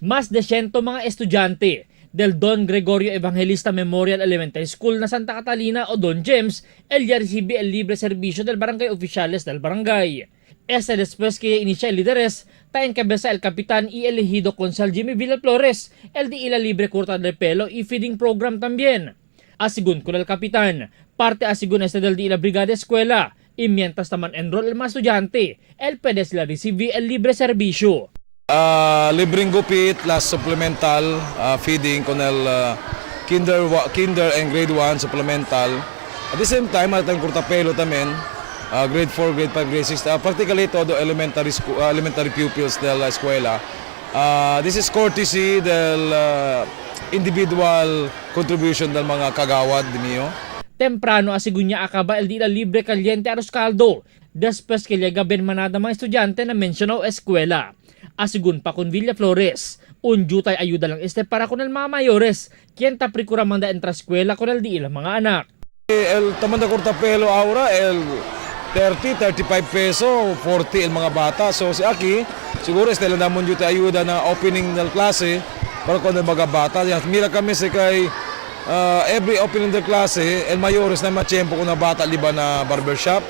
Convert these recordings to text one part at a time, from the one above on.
Mas de 100 mga estudyante del Don Gregorio Evangelista Memorial Elementary School na Santa Catalina o Don James ya recibe el libre servicio del barangay oficiales del barangay. Después que inicia el lideres, ta encabeza el capitán y elegido Consal Jimmy Villaflores, el de ila libre corta de pelo y feeding program también. Asigun con el capitán, parte asigun del de ila brigada escuela, y mientras taman enroll el mga estudyante, el pwede sila receive el libre servisyo. Libreng gupit plus supplemental feeding con el kinder and grade 1 supplemental. At the same time, atang kurtapelo tamen, grade 4, grade 5, grade 6, practically todo elementary pupils de la escuela. This is courtesy del individual contribution del mga kagawad di mio. Temprano asigunya acaba el día libre caliente arroz caldo, después que llega ben manada mga estudyante na menciono eskwela. Asigun pa con Villaflores, un jutay ayuda lang para con el mga mayores, quien tapri manda entra eskwela con el di ilang mga anak. El taman de cortapelo ahora, el 30, 35 peso, 40 el mga bata. So si aquí, siguro estela namon jutay ayuda na opening del klase para con el mga bata. Mira kami si kay every opening del klase, el mayores na machempo ko na bata liba na barbershop.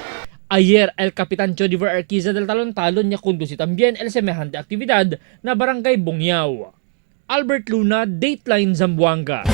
Ayer, el Capitán Jodiver Arquiza del Talon-Talon niya conduci también el semejante actividad na Barangay Bungyao. Albert Luna, Dateline Zamboanga.